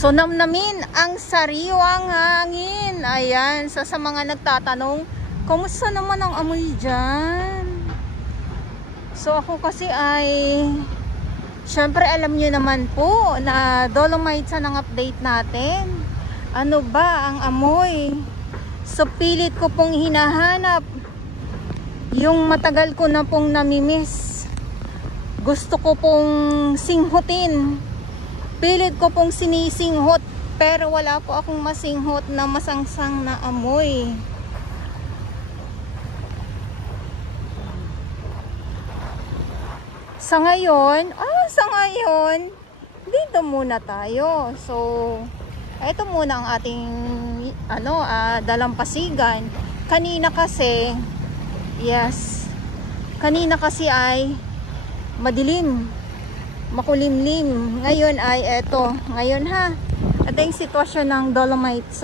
So namnamin ang sariwang hangin. Ayan, sa mga nagtatanong, kumusta naman ang amoy dyan? So ako kasi ay, syempre alam nyo naman po na Dolomites ang update natin. Ano ba ang amoy? So pilit ko pong hinahanap yung matagal ko na pong namimiss. Gusto ko pong singhutin. Pilit ko pong sinisinghot, pero wala po akong masinghot na masangsang na amoy. Sa ngayon, dito muna tayo. So, ito muna ang ating dalampasigan. Kanina kasi ay madilim, makulimlim. Ngayon ay eto. Ngayon ito yung sitwasyon ng Dolomites.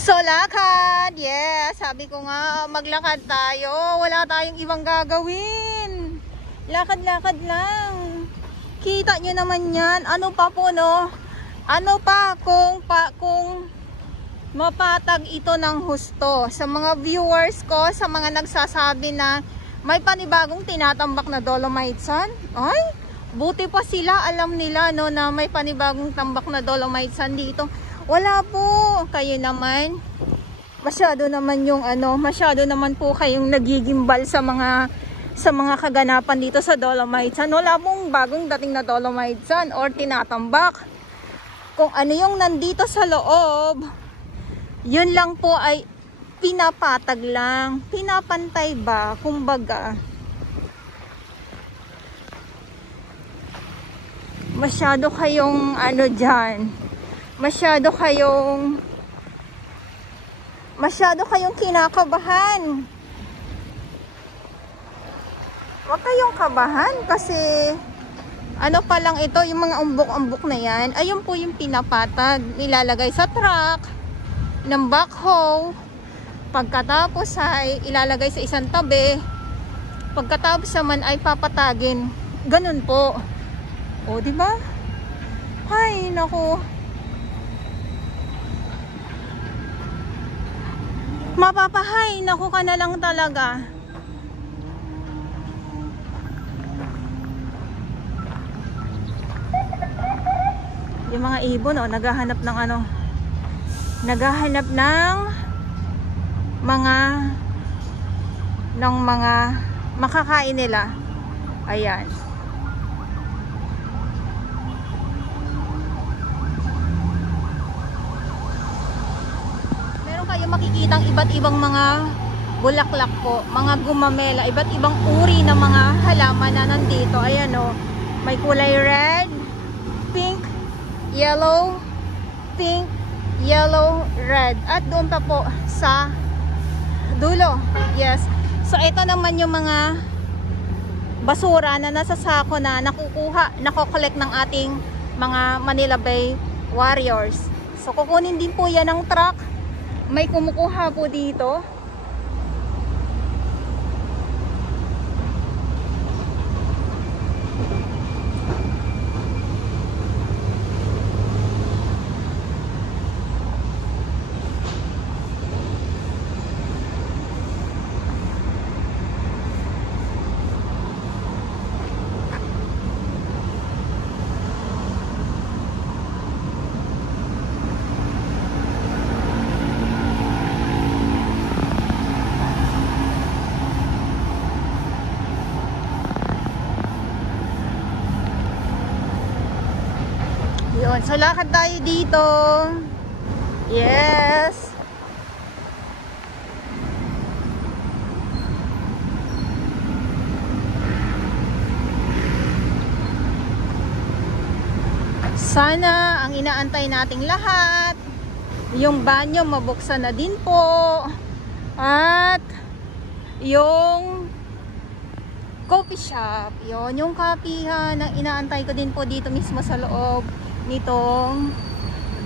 So lakad, yes, sabi ko nga maglakad tayo, wala tayong ibang gagawin, lakad-lakad lang. Kita nyo naman yan, ano pa po no, ano pa kung mapatag ito ng husto. Sa mga viewers ko, sa mga nagsasabi na may panibagong tinatambak na Dolomites, ay buti pa sila, alam nila no na may panibagong tambak na Dolomites dito. Wala po, kayo naman masyado naman po kayong nagigimbal sa mga kaganapan dito sa Dolomites. Wala pong bagong dating na Dolomites or tinatambak. Kung ano yung nandito sa loob, yun lang po ay pinapatag lang, pinapantay ba, kumbaga. Masyado kayong masyado kayong kinakabahan. Huwag kayong kabahan kasi ano pa lang ito, yung mga umbok-umbok na yan, ayun po yung pinapatag, nilalagay sa truck ng backhoe. Pagkatapos ay ilalagay sa isang tabi. Pagkatapos naman ay papatagin. Ganun po. O, di ba? Ay, naku. Mapapahay, naku ka na lang talaga. Yung mga ibon, oh, naghahanap ng ano, naghahanap ng mga makakain nila. Ayan. Meron kayo makikitang iba't ibang mga bulaklak po, mga gumamela, iba't ibang uri ng mga halaman na nandito. Ayan, oh, may kulay red, pink, yellow, pink, yellow, red. At doon pa po sa dulo. Yes. So ito naman yung mga basura na nasa sako na nakokolekt ng ating mga Manila Bay Warriors. So kukunin din po yan ng truck. May kumukuha po dito. Yun, so lakad tayo dito. Yes. Sana ang inaantay nating lahat, yung banyo mabuksan na din po. At yung coffee shop, yun, yung kapihan na inaantay ko din po dito mismo sa loob nitong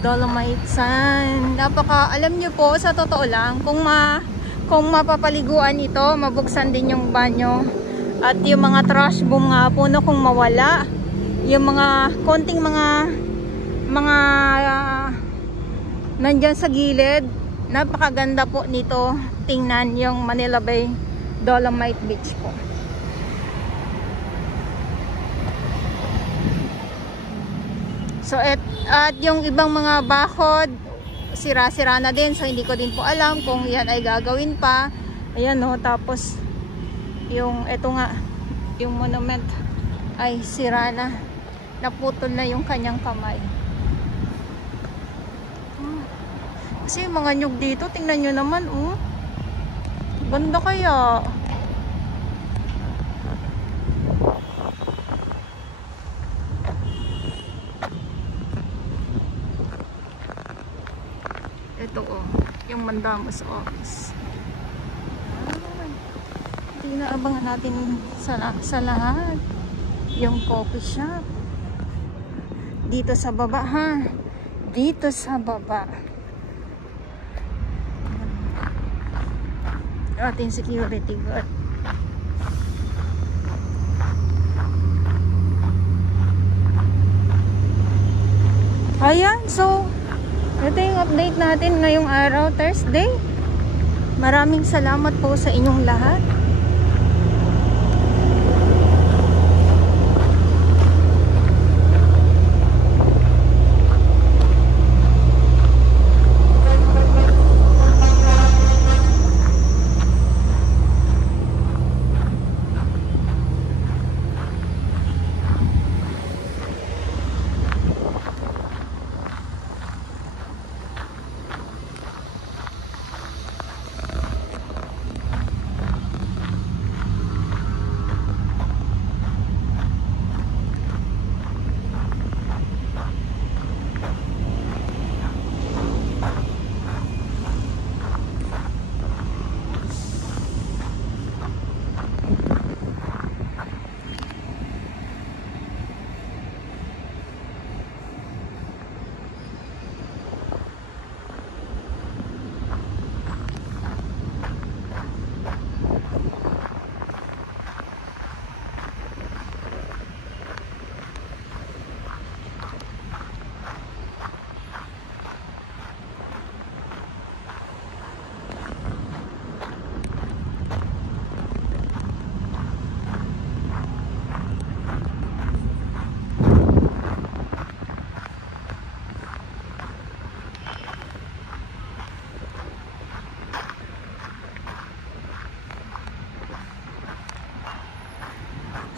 Dolomite Sand. Alam nyo po, sa totoo lang, kung mapapaliguan ito, mabuksan din yung banyo. At yung mga trash boom nga po, no, kung mawala, yung mga konting mga nandyan sa gilid, napakaganda po nito tingnan yung Manila Bay Dolomite Beach po. So at yung ibang mga bakod sira-sira na din, so hindi ko din po alam kung yan ay gagawin pa. Ayan, no, tapos yung eto nga, yung monument ay sira na, naputol na yung kanyang kamay. Kasi yung mga nyug dito, tingnan nyo naman, oh, ganda kaya. Ito, oh, yung Mandamus Office. Inaabangan natin sa lahat yung coffee shop dito sa baba, ha, dito sa baba. Ating security guard. Ayan, so ito yung update natin ngayong araw, Thursday. Maraming salamat po sa inyong lahat.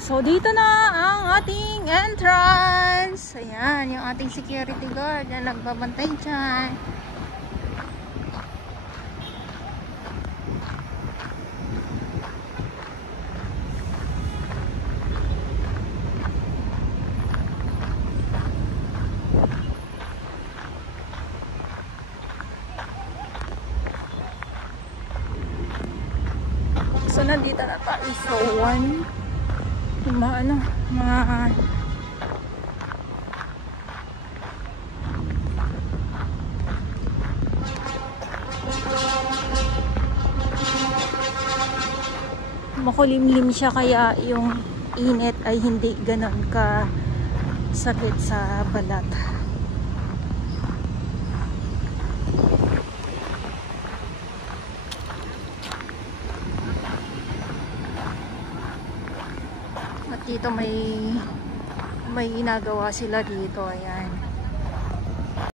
So, dito na ang ating entrance. Ayan, yung ating security guard na nagbabantay dyan. So, nandito na tayo sa yung mga makulimlim siya, kaya yung init ay hindi ganon ka sakit sa balat. At dito may ginagawa sila dito. Ayan.